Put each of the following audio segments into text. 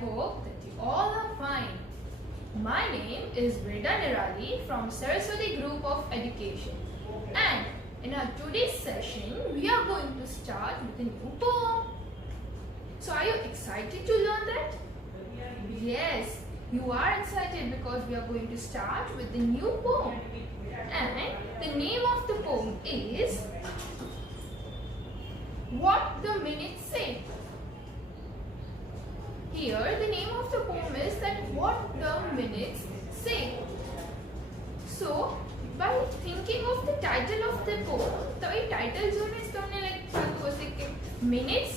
hope that you all are fine. My name is Vreda Nirali from Saraswati Group of Education, and in our today's session we are going to start with a new poem. So are you excited to learn that? Yes, you are excited because we are going to start with the new poem, and the name of the poem is What the Minutes Say. Here the name of the poem is that What the Minutes Say. So by thinking of the title of the poem, the title જોઈને જ તમને લાઈક થતું હશે કે minutes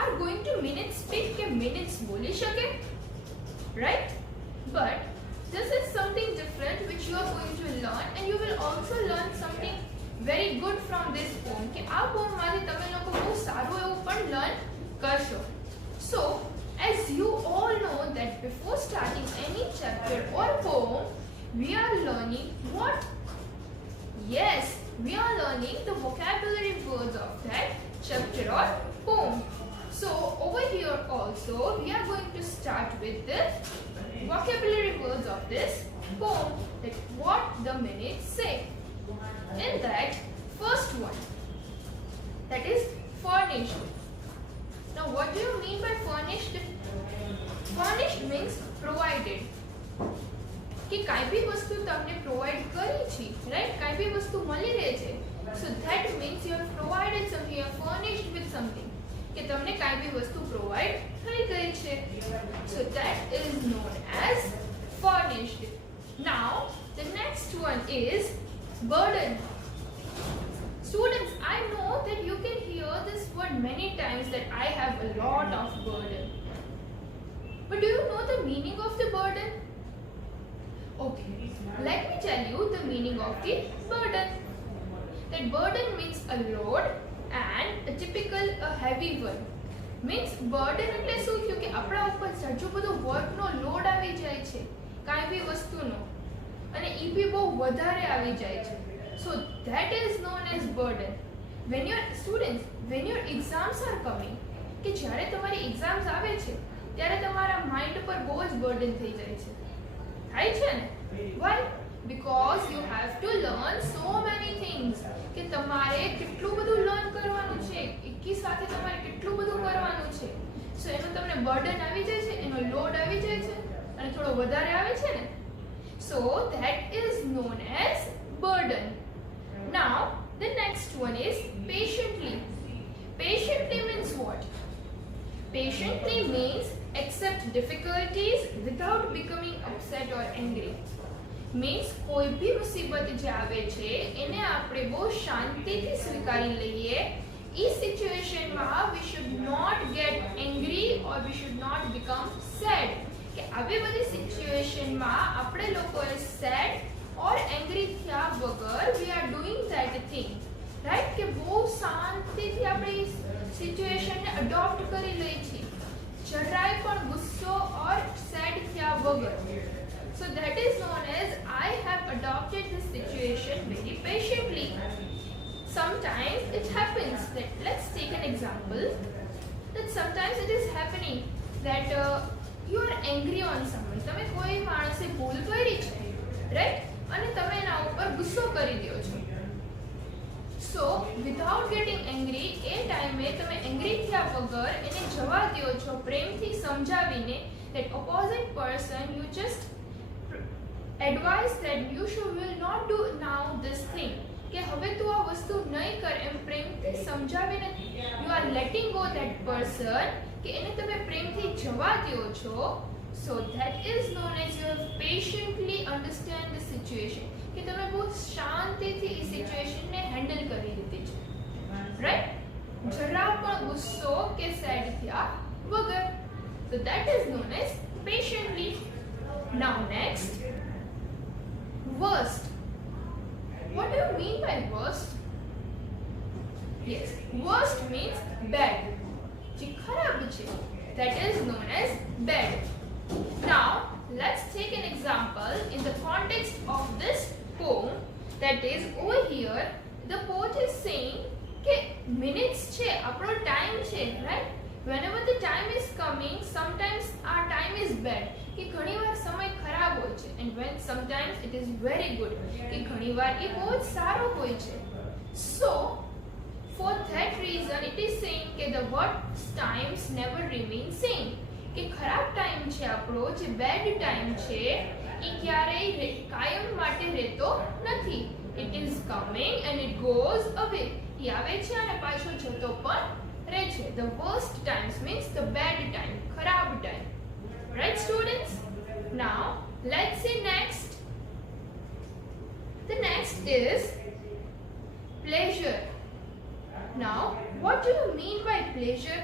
are going to minutes speak કે minutes બોલી શકે, right? But this is something different which you are going to learn, and you will also learn something very good from this poem કે આ poem માંથી તમે લોકો બહુ સારું એવું પણ learn કરશો. So as you all know that before starting any chapter or poem, we are learning what? Yes, we are learning the vocabulary words of that chapter or poem. So over here also we are going to start with the vocabulary words of this poem, that what the minutes say. In that, first one, that is furnished. Now what do you mean by furnished? Furnished means provided. कि काई भी वस्तु તમને પ્રોવાઇડ કરી છે, રાઈટ? કાઈ भी વસ્તુ મળી રહે છે. So that means you have provided something, you are furnished with something. કે તમને કાઈ भी વસ્તુ પ્રોવાઇડ થઈ ગઈ છે. So that is known as furnished. Now the next one is burden. Students, I know that you can hear this word many times, that I have a lot of burden. But do you know the meaning of the burden? Okay, let me tell you the meaning of the burden. That burden means a load, and a typical a heavy one. Means burden એટલે શું થયું કે આપણા ઉપર સજુ બધો વર્કનો લોડ આવી જાય છે કાઈ બી વસ્તુનો, અને ઈ બી બહુ વધારે આવી જાય છે. So that is known as burden. When your students, when your exams are coming, કે જ્યારે તમારી એક્ઝામ્સ આવે છે ત્યારે તમારા માઇન્ડ પર બહુ જ બર્ડન થઈ જાય છે. થાય છે ને? Why? Because you have to learn so many things. કે તમારે કેટલું બધું લર્ન કરવાનું છે, એકી સાથે તમારે કેટલું બધું કરવાનું છે. સો એનો તમને બર્ડન આવી જાય છે, એનો લોડ આવી જાય છે, અને થોડો વધારે આવે છે ને. So that is known as burden. Now the next one is patiently. Patiently means what? Patiently means accept difficulties without becoming upset or angry. Means કોઈ भी મુસીબત જે આવે છે એને આપણે બહુ શાંતિથી સ્વીકારી લઈએ. ઈ સિચ્યુએશનમાં we should not get angry or we should not become sad. કે આવી બધી સિચ્યુએશનમાં આપણે લોકોએ sad or angry થયા વગર we are doing that thing, right? કે બહુ શાંતિથી આપણે ઈ સિચ્યુએશનને અડોપ્ટ કરી લઈએ છીએ, જરાય પણ ગુસ્સો or sad થયા વગર. So that is known as I have adopted this situation very patiently. Sometimes it happens that, let's take an example, that sometimes it is happening that you are angry on someone. તમે કોઈ માણસે ભૂલ કરી છે, right? અને તમે એના ઉપર ગુસ્સો કરી દ્યો છો. So without getting angry, એ ટાઈમે તમે એંગ્રી થયા વગર એને જવા દ્યો છો, પ્રેમથી સમજાવીને that opposite person you just advise that you will not do now this thing, કે હવે તું આ વસ્તુ નહીં કર, એમ પ્રેમથી સમજાવીને you are letting go that person, કે એને તમે પ્રેમથી જવા દ્યો છો. So that is known as you have patiently understand the situation, કે તમે બહુ શાંતિથી ઈ સિચ્યુએશનને હેન્ડલ કરી લીધી છે, રાઈટ? જરા પણ ગુસ્સો કે સેડ થયા વગર. So that is known as patiently. Now next, worst. What do you mean by worst? Yes, worst means bad. જે ખરાબ છે, that is known as bad. Now let's take an example in the context of this poem. That is, over here the poet is saying કે minutes છે, આપણો time છે, right? Whenever the time is coming, sometimes our time is bad, કે ઘણીવાર સમય ખરાબ હોય છે, and when sometimes it is very good, કે ઘણીવાર એ બહુ જ સારો હોય છે. So for that reason it is saying કે the worst times never remain same, કે ખરાબ ટાઈમ છે આપણો, જે બેડ ટાઈમ છે એ ક્યારેય કાયમ માટે રહેતો નથી. It is coming and it goes away. એ આવે છે અને પાછો જતો પણ રહે છે. The worst times means the bad time, ખરાબ time. Right students? Now let's see next. The next is pleasure. Now what do you mean by pleasure?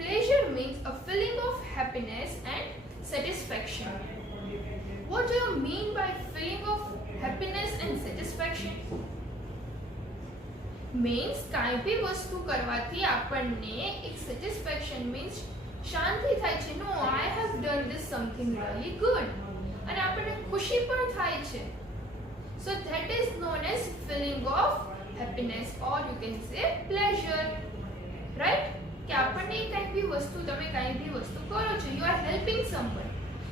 Pleasure means a feeling of happiness and satisfaction. What do you mean by feeling of happiness and satisfaction? Means કાંઈ બી વસ્તુ કરવાથી આપણને એક satisfaction means શાંતિ થાય છે. No, I have done this something really good. અને આપણને ખુશી પણ થાય છે. So that is known as feeling of happiness, or you can say pleasure. Right? કે આપણને કાંઈ બી વસ્તુ, તમે કાંઈ બી વસ્તુ કરો છો, you are helping someone,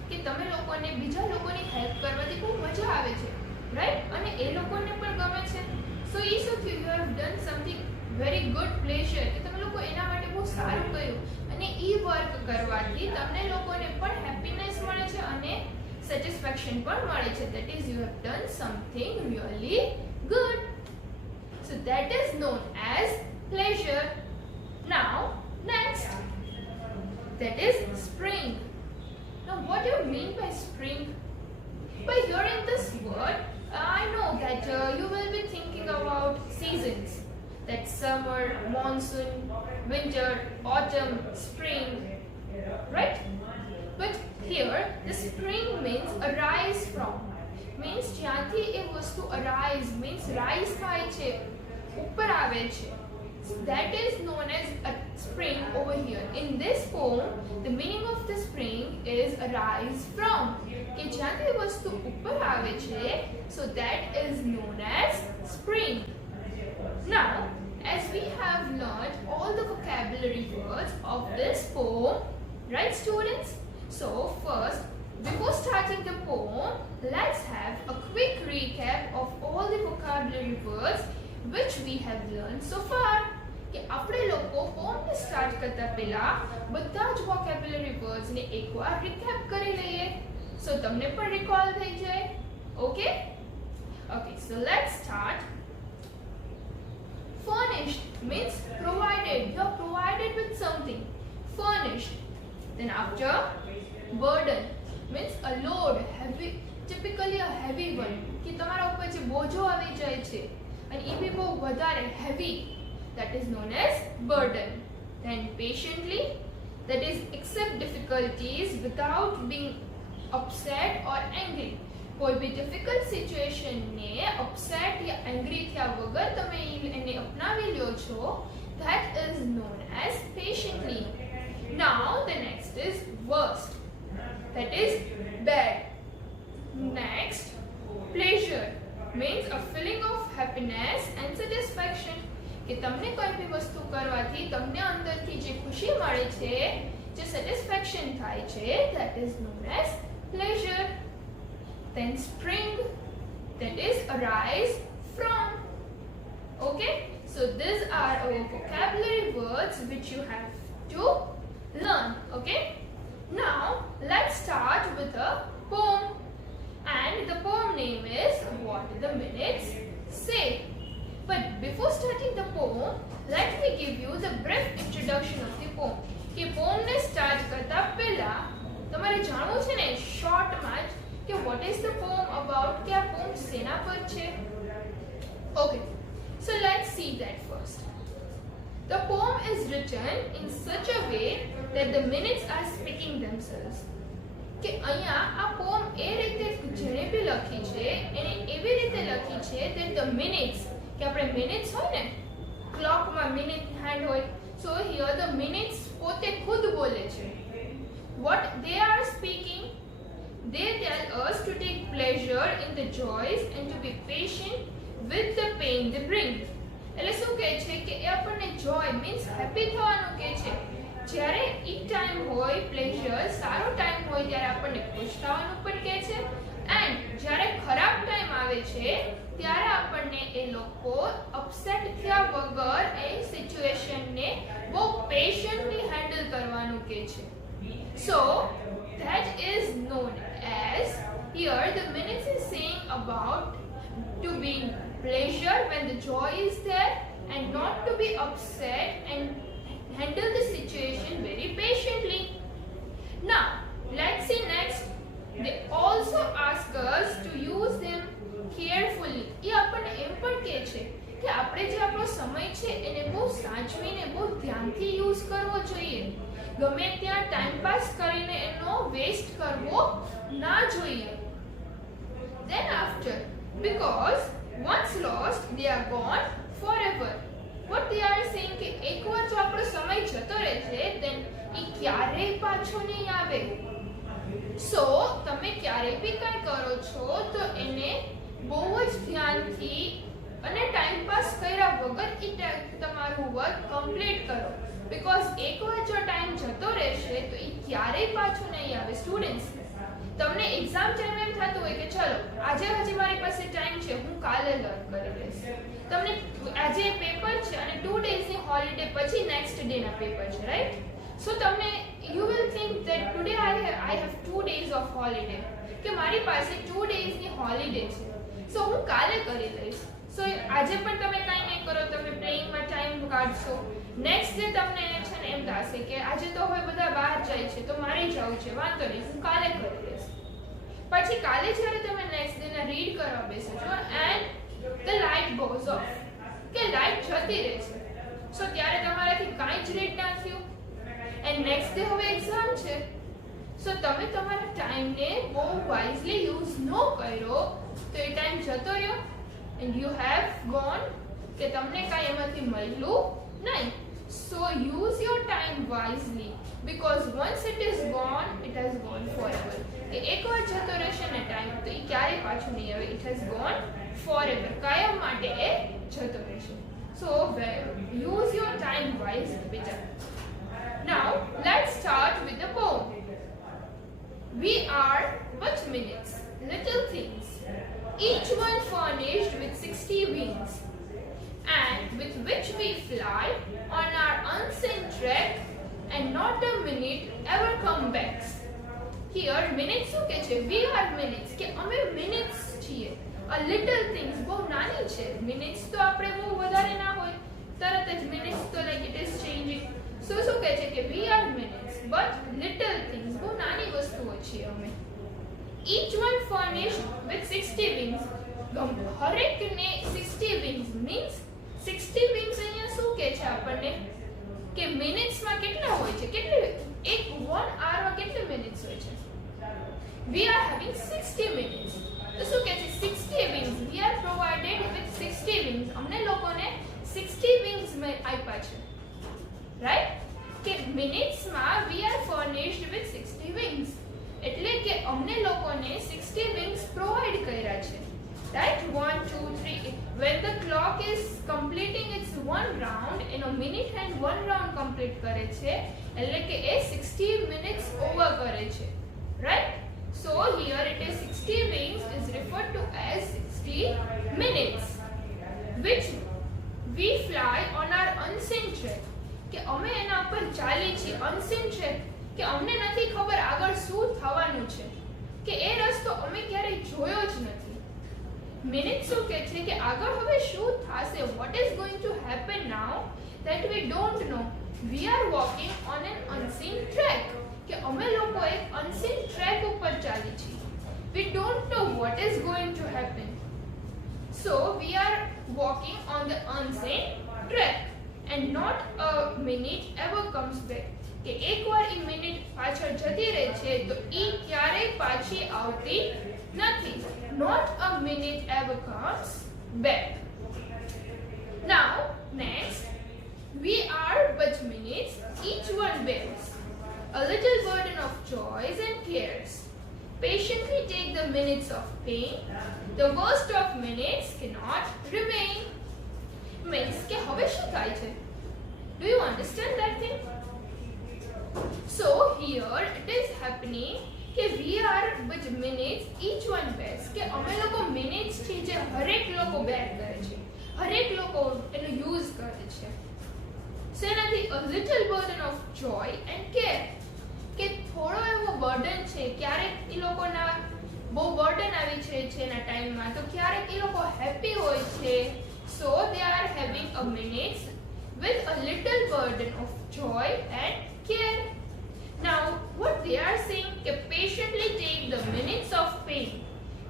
કે તમે લોકોને બીજા લોકોની હેલ્પ કરવાથી બહુ મજા આવે છે, રાઈટ? અને એ લોકોને પણ ગમે છે. સો એ શું થયું? You have done something very good pleasure, કે તમે લોકો એના માટે બહુ સારું કર્યું, અને એ વર્ક કરવાથી તમને લોકોને પણ હેપીનેસ મળે છે અને સેટિસ્ફેક્શન પણ મળે છે. That is you have done something really good. So that is known as pleasure. Now next, that is spring. Now what do you mean by spring? By hearing this word, I know that you will be thinking about seasons, that summer, monsoon, winter, autumn, spring, right? But here the spring means arise from, means જ્યાંથી એ વસ્તુ arise means rise થાય છે, ઉપર આવે છે. That is known as a spring over here. In this poem, the meaning of the spring is arise from, કે જ્યાંથી વસ્તુ ઉપર આવે છે, so that is known as spring. Now, as we have learned all the vocabulary words of this poem, right students? So first, before starting the poem, let's have a quick recap of all the vocabulary words which we have learned so far. કે આપણે લોકો પોમને સ્ટાર્ટ કરતા પહેલા બધા જ vocabulary words ને એકવાર રિકેપ કરી લઈએ, સો તમને પણ રિકોલ થઈ જાય. Okay okay, so let's start. Furnished means provided. You are provided with something. Furnished. Then after, burden means a load, heavy, typically a heavy one, કે તમારા ઉપર જે બોજો આવી જાય છે અને એ બી બહુ વધારે heavy, that is known as burden. Then patiently, that is accept difficulties without being upset or angry. કોઈ બી difficult situation ને upset या angry થયા વગર તમે એને અપનાવી લ્યો છો, that is known as patiently. Now the next is worst, that is bad. Next, pleasure means a feeling of happiness and satisfaction, કે તમને કોઈ બી વસ્તુ કરવાથી તમને અંદરથી જે ખુશી મળે છે, જે સેટિસ્ફેક્શન થાય છે, that is known as pleasure. Then spring, that is arise from. Okay, so these are our vocabulary words which you have to learn. Okay, now let's start with a poem, and the poem name is What the Minutes Say. But before starting the poem, let me give you the brief introduction of the poem. કે poem ને start કરતા પહેલા તમારે જાણવું છે ને short માં કે what is the poem about, કે આ poem શેના પર છે. Okay, so let's see that first. The poem is written in such a way that the minutes are speaking themselves. કે અહીંયા આ poem એ રીતે જેણે બી લખી છે એને એવી રીતે લખી છે that the minutes, કે આપણે મિનિટ્સ હોય ને, ક્લોકમાં મિનિટ હેન્ડ હોય, સો હિયર ધ મિનિટ્સ પોતે ખુદ બોલે છે. What they are speaking, they tell us to take pleasure in the joys and to be patient with the pain they bring. એટલે શું કહે છે કે એ આપણને જોય મીન્સ હેપી થવાનું કહે છે. જ્યારે ઈ ટાઈમ હોય, પ્લેઝર સારો ટાઈમ હોય ત્યારે આપણને ખુશ થવાનું પણ કહે છે, એન્ડ જ્યારે ખરાબ ટાઈમ આવે છે ત્યારે આપણને એ લોકો અપસેટ થયા વગર એ સિચ્યુએશનને બહુ પેશન્ટલી હેન્ડલ કરવાનું કહે છે. So that is known as, here the minutes is saying about to be in pleasure when the joy is there and not to be upset and handle the situation very patiently. Now let's see next. They also ask us to use them carefully. એ આપણને એમ પણ કહે છે કે આપણે જે આપણો સમય છે એને બહુ સાચવીને બહુ ધ્યાનથી યુઝ કરવો જોઈએ. ગમે ત્યાં ટાઈમ પાસ કરીને એનો વેસ્ટ કરવો ના જોઈએ. Then after, because once lost they are gone forever. What they are saying કે એકવાર જો આપણો સમય જતો રહે છે then એ ક્યારેય પાછો નહીં આવે. સો તમે ક્યારે બી કાંઈ કરો છો તો એને બહુ જ ધ્યાનથી અને ટાઈમ પાસ કર્યા વગર એ તમારું વર્ક કમ્પ્લીટ કરો. બીકોઝ એકવાર જો ટાઈમ જતો રહેશે તો એ ક્યારેય પાછું નહીં આવે. સ્ટુડન્ટ્સ, તમને એક્ઝામ ટાઈમ એમ થતું હોય કે ચલો આજે હજી મારી પાસે ટાઈમ છે, હું કાલે લર્ન કરી લઈશ. તમને આજે પેપર છે અને 2 ડેઝની હોલિડે પછી નેક્સ્ટ ડેના પેપર છે, રાઈટ? સો તમને you will think that today I have 2 days of holiday, કે મારી પાસે 2 daysની હોલિડે છે, સો હું કાલે કરી લઈશ. સો આજે પણ તમે કાંઈ નહીં કરો, તમે પ્લેઇંગમાં ટાઈમ કાઢશો. નેક્સ્ટ ડે તમને છે ને એમ થશે કે આજે તો હવે બધા બહાર જાય છે તો મારે જવું છે, વાંધો નહીં હું કાલે કરી લઈશ. પછી કાલે જ્યારે તમે નેક્સ્ટ ડેના રીડ કરવા બેસો છો and the light goes of, કે લાઇટ જતી રહે છે, સો ત્યારે તમારાથી કાંઈ જ રીડ ના થયું એન્ડ નેક્સ્ટ ડે હવે એક્ઝામ છે. સો તમે તમારા ટાઈમને બહુ વાઇઝલી યુઝ ન કર્યો તો એ ટાઈમ જતો રહ્યો એન્ડ યુ હેવ ગોન, કે તમને કાંઈ એમાંથી મળ્યું નહીં. So use your time wisely because once it is gone, it has gone forever. કે એકવાર જતો રહેશે ને ટાઈમ તો એ ક્યારેય પાછું નહીં આવે. It has gone forever. કાયમ માટે એ જતો રહેશે. So use your time wisely, beta. Now let's start with the poem. We are but minutes, little things, each one furnished with 60 wings, and with which we fly on our unseen track, and not a minute ever come back. Here minutes શું કે છે? We are minutes, કે અમે minutes છીએ. A little things બહુ નાની છે. minutes તો આપણે બહુ વધારે ના હોય, તરત જ minutes તો like it is changing. શું કે છે કે we are minutes but little things, બહુ નાની વસ્તુઓ છીએ અમે. Each one furnished with 60 wings. હરેકને 60 wings means 60 wings અહીંયા શું કહે છે આપણને કે મિનિટ્સમાં કેટલા હોય છે, કેટલી એક 1 આવરમાં કેટલી મિનિટ્સ હોય છે? we are having 60 minutes. તો શું કહે છે? 60 wings, we are provided with 60 wings. અમને લોકોને 60 wings આપ્યા છે, રાઈટ? કે મિનિટ્સમાં we are furnished with 60 wings, એટલે કે અમને લોકોને 60 wings પ્રોવાઈડ કર્યા છે, right? 1 2 3. When the clock is completing its one round, એનો મિનિટ હેન્ડ 1 રાઉન્ડ કમ્પ્લીટ કરે છે એટલે કે એ 60 મિનિટ્સ ઓવર કરે છે, right? So here it is 60 wings is referred to as 60 minutes, which we fly on our unseen track, કે અમે એના ઉપર ચાલી છીએ unseen track, કે અમને નથી ખબર આગળ શું થવાનું છે, કે એ રસ્તો અમે ક્યારેય જોયો જ નથી. મિનિટ્સ શું કહે છે કે આગળ હવે શું થશે, what is going to happen now, that we don't know. We are walking on an unseen track, કે અમે લોકો એક unseen track ઉપર ચાલી છીએ. We don't know what is going to happen. So we are walking on the unseen track and not a minute ever comes back, કે એકવાર એ મિનિટ પાછળ જતી રહે છે તો એ ક્યારેય પાછી આવતી નથી. Not a minute ever comes back. Now next, we are but minutes, each one bears a little burden of joys and cares. Patiently take the minutes of pain, the worst of minutes cannot remain. Means કે હવે શું થાય છે? Do you understand that thing? So here it is happening કે we are but minutes each one bears, કે અમે લોકો મિનિટ્સ છે જે હરેક લોકો બેર કરે છે, હરેક લોકો એનો યુઝ કરે છે. શેનાથી? A little burden of joy and care, કે થોડો એવો બર્ડન છે, ક્યારેક એ લોકોના બહુ બર્ડન આવી છે એના ટાઈમમાં, તો ક્યારેક એ લોકો હેપી હોય છે. So they are having a minutes with a little burden of joy and care. Now what they are saying કે patiently take the minutes of pain,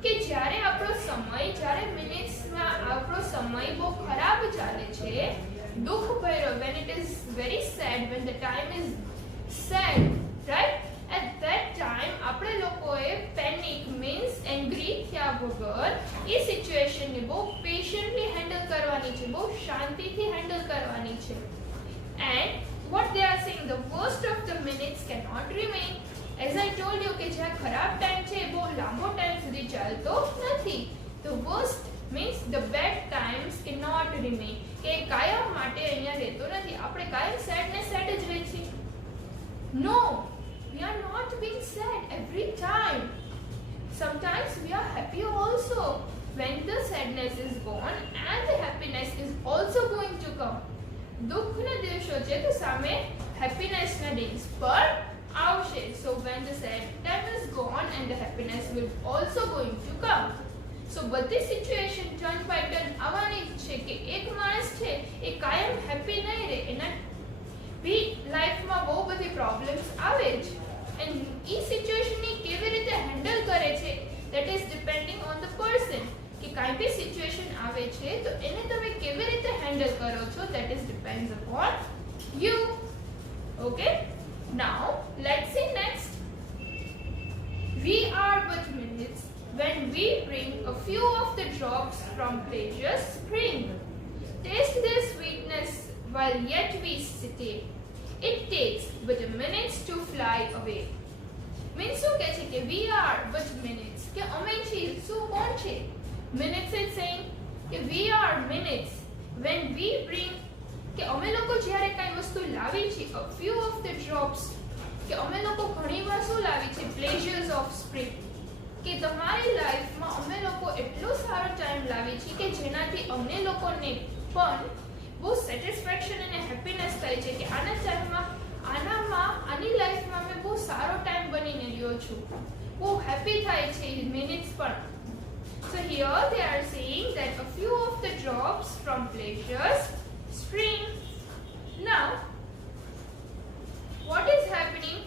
કે જ્યારે આપણો સમય, જ્યારે મિનિટ્સમાં આપણો સમય બહુ ખરાબ ચાલે છે, દુઃખ ભર્યો, when it is very sad, when the time is sad, right, at that time આપણે લોકોએ પેનિક મીન્સ એંગ્રી થયા વગર એ સિચ્યુએશનને બહુ પેશન્ટલી હેન્ડલ કરવાની છે, બહુ શાંતિથી હેન્ડલ કરવાની છે. And what they are saying, the worst of the minutes cannot remain. As I told you કે જે ખરાબ ટાઈમ છે એ બહુ લાંબો ટાઈમ સુધી ચાલતો નથી. The worst means the bad times cannot remain, કે કાયમ માટે અહીંયા રહેતો નથી. આપણે કાયમ સેડ જ રહે છે. No, we are not being sad every time. Sometimes we are happy also. When the sadness is gone and the happiness is also going to come. દુઃખના દિવસો છે તો સામે હેપીનેસના ડેઝ પર આવશે. So when the sad time is gone and the happiness will also going to come. So બધી situation turn by turn આવવાની છે, કે એક માણસ છે એ કાયમ હેપી નહીં રહે, એના બી લાઈફમાં બહુ બધી પ્રોબ્લેમ્સ આવે જ. એન્ડ એ સિચ્યુએશનની કેવી રીતે હેન્ડલ કરે છે, that is depending on the person, કે કાંઈ બી સિચ્યુએશન આવે છે તો એને તમે કેવી રીતે હેન્ડલ કરો છો, that is depends upon you. Okay, now let's see next. We are but minutes when we bring a few of the drops from pleasure's spring. Taste their sweetness while yet we stay. It takes but a minutes to fly away. Means શું કહે છે કે we are but minutes, કે અમે છીએ, શું કોણ છે? Minutes is saying કે we are minutes when we bring, કે અમે લોકો જ્યારે કાંઈ વસ્તુ લાવી છે, a few of the drops, કે અમે લોકો ઘણીવાર શું લાવી છે, pleasures of spring, કે તમારી લાઈફમાં અમે લોકો એટલો સારો ટાઈમ લાવી છે કે જેનાથી અમને લોકોને પણ બહુ સેટિસ્ફેક્શન અને હેપીનેસ થાય છે, કે આના ટાઈમમાં આની લાઈફમાં મેં બહુ સારો ટાઈમ બનીને રહ્યો છું, બહુ હેપી થાય છે મિનિટ્સ પણ. So here they are saying that a few of the drops from pleasures spring. Now what is happening,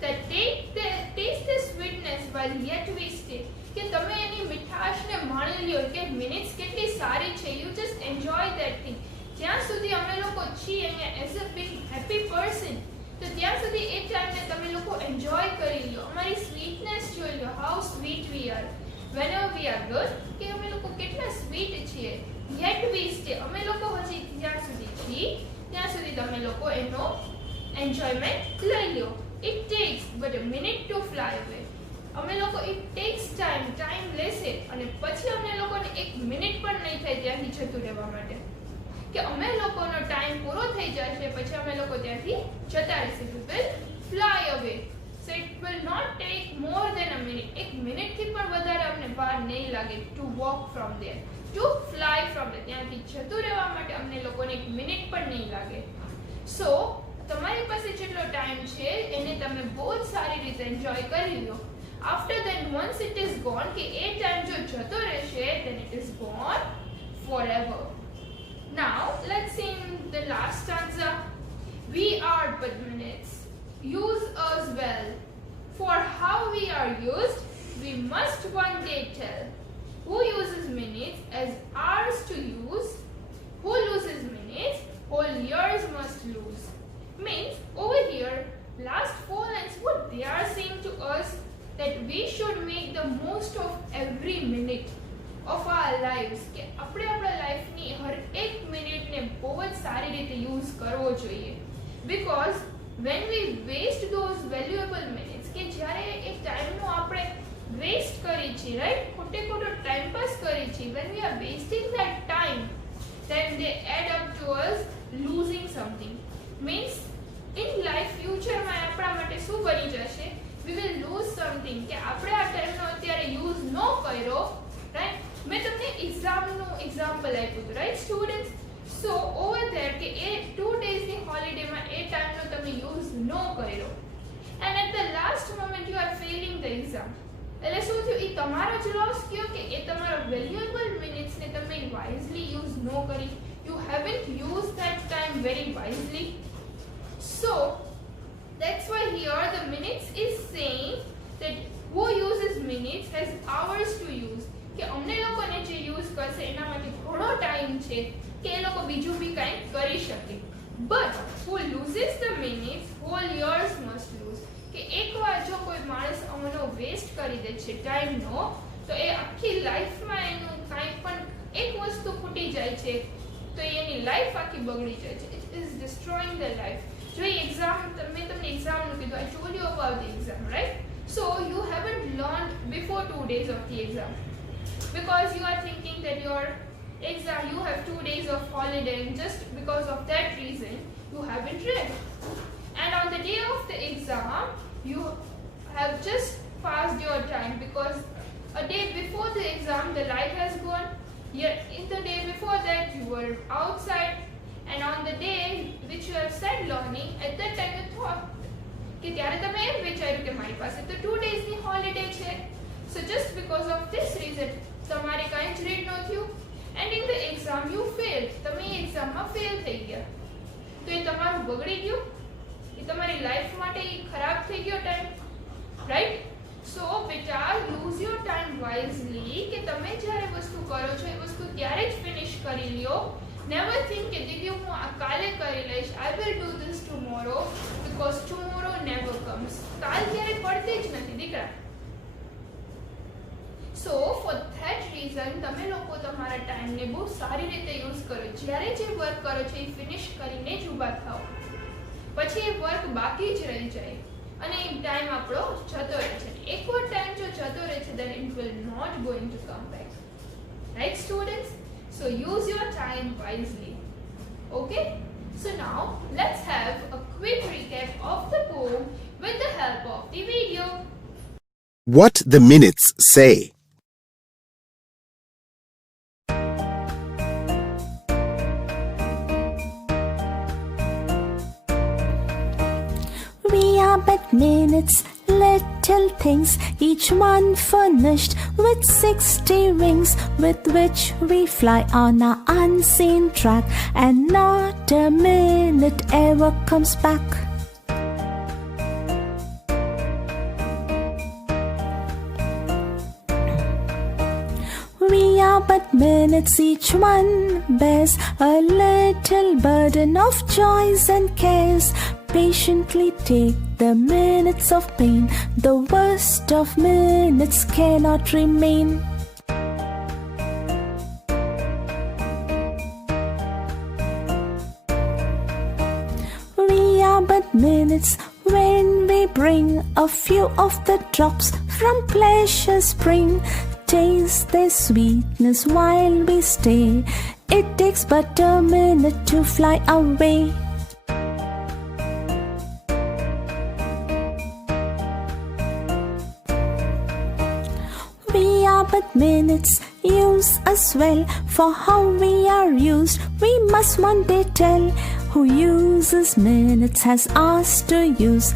that taste the sweetness while yet we stay, કે તમે એની મીઠાશને માણી લ્યો, કે મિનિટ્સ કેટલી સારી છે, you just enjoy that thing. જ્યાં સુધી અમે લોકો છીએ અહીંયા as a big happy person, તો ત્યાં સુધી એ ટાઈમને તમે લોકો એન્જોય કરી લો, અમારી સ્વીટનેસ જોઈ લો, how sweet we are whenever we are good, કે અમે લોકો કેટલા સ્વીટ છીએ. yet we stay, અમે લોકો હજી જ્યાં સુધી છીએ ત્યાં સુધી તમે લોકો એનો એન્જોયમેન્ટ લઈ લો. It takes but a minute to fly away. અમે લોકો it takes ટાઈમ લેશે અને પછી અમને લોકોને એક મિનિટ પણ નહીં થાય ત્યાંથી જતું રહેવા માટે, કે અમે લોકોનો ટાઈમ પૂરો થઈ જશે પછી અમે લોકો ત્યાંથી જતા રહેશે. We will fly away. So it will not take more than a minute. એક મિનિટથી પણ વધારે અમને વાર નહીં લાગે to walk from there, to fly from there. ત્યાંથી જતું રહેવા માટે અમને લોકોને એક મિનિટ પણ નહીં લાગે. So તમારી પાસે જેટલો ટાઈમ છે એને તમે બહુ જ સારી રીતે એન્જોય કરી લો. After then, once it is gone, કે એ ટાઈમ જો જતો રહેશે, then it is gone forever. Now let's sing the last stanza. We are but minutes, use us well, for how we are used we must one day tell. Who uses minutes as hours to use, who loses minutes whole years must lose. Means over here last 4 lines what they are saying to us, that we should make the most of every minute of our lives, કે આપણે આપણા લાઈફની હર એક મિનિટને બહુ જ સારી રીતે યુઝ કરવો જોઈએ. Because when we waste those valuable minutes, કે જ્યારે એ ટાઈમનો આપણે વેસ્ટ કરી છીએ, રાઈટ, ખોટે ખોટો ટાઈમ પાસ કરી છીએ, when we are wasting that time, then they add up to us losing something. Means in life future માં આપણા માટે શું બની જશે, સમથિંગ કે આપણે આ ટાઈમનો અત્યારે યુઝ ન કર્યો, રાઈટ? મેં તમને એક્ઝામનું એક્ઝામ્પલ આપ્યું હતું, right students? So over there કે એ 2 ડેઝની હોલિડેમાં એ ટાઈમનો તમે યુઝ ન કર્યો and at the last moment you are failing the exam. એટલે શું થયું? એ તમારો જ લોસ કયો કે એ તમારો વેલ્યુએબલ મિનિટ્સને તમે વાઇઝલી યુઝ ન કરી. You haven't used that time very wisely. So that's why here the minutes is saying that who uses minutes has hours to use. કે અમને લોકોને જે યુઝ કરશે એના માટે ઘણો ટાઈમ છે કે એ લોકો બીજું બી કંઈ કરી શકે. But who loses the minutes whole years must lose. કે એકવાર જો કોઈ માણસ અમનો વેસ્ટ કરી દે છે ટાઈમનો, તો એ આખી લાઈફમાં એનું કાંઈ પણ એક વસ્તુ ખૂટી જાય છે તો એની લાઈફ આખી બગડી જાય છે. It is destroying the life. જો એક્ઝામ, મેં તમને એક્ઝામનું કીધું, આઈ told you about the exam, right? So you haven't learned before 2 days of the exam because you are thinking that your exam, you have 2 days of holiday and just because of that reason you haven't read. And on the day of the exam you have just passed your time because a day before the exam the light has gone. Yet in the day before that you were outside, and on the day which you have said learning, at that time you thought કે ત્યારે તમે એમ વિચાર્યું કે મારી પાસે તો 2 days ની હોલિડે છે. So just because of this reason તમારે કાંઈ જ રીડ ન થયું and in the exam you failed. તમે એક્ઝામમાં ફેલ થઈ ગયા તો એ તમારું બગડી ગયું, એ તમારી લાઈફ માટે ખરાબ થઈ ગયો ટાઈમ, રાઈટ? સો બેટા, યુઝ યોર ટાઈમ વાઇઝલી કે તમે જ્યારે વસ્તુ કરો છો એ વસ્તુ ત્યારે જ ફિનિશ કરી લ્યો. નેવર થિંક કે દીદી હું આ કાલે કરી લઈશ, I will do this tomorrow, because tomorrow never comes. કાલ ક્યારે પડતી જ નથી દીકરા. સો ફોર ધેટ રીઝન તમે લોકો તમારા ટાઈમને બહુ સારી રીતે યુઝ કરો. જ્યારે જે વર્ક કરો છો એ ફિનિશ કરીને જ ઊભા થાઓ, પછી એ વર્ક બાકી જ રહી જાય અને એ ટાઈમ આપણો જતો રહે છે. એકવાર ટાઈમ જો જતો રહે છે then it will not going to come back, right students? So use your time wisely. Okay, so now let's have a quick recap of the poem with the help of the video. What the minutes say. We are but minutes, little things, each one furnished with 60 wings, with which we fly on our unseen track, and not a minute ever comes back. We are but minutes, each one bears a little burden of joys and cares. Patiently take the minutes of pain, the worst of minutes cannot remain. We are but minutes when we bring a few of the drops from pleasure's spring. Taste their sweetness while we stay. It takes but a minute to fly away. We are but minutes, use as well, for how we are used we must one day tell. Who uses minutes has hours to use,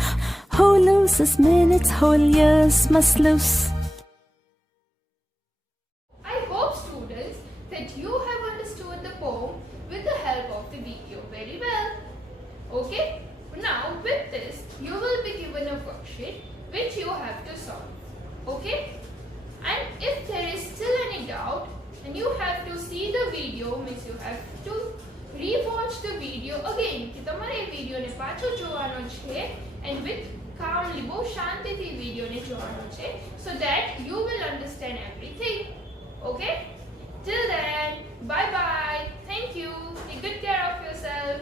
who loses minutes whole years must lose. I hope students that you have understood the poem with the help of the video very well. Okay, now with this you will be given a worksheet which you have to solve. Okay, and if there is still any doubt and you have to see the video, means you have to re-watch the video again કે તમારે એ વિડિયોને પાછો જોવાનો છે and with calmly બહુ શાંતિથી વિડિયોને જોવાનો છે so that you will understand everything. Okay, till then, bye bye, thank you, take good care of yourself.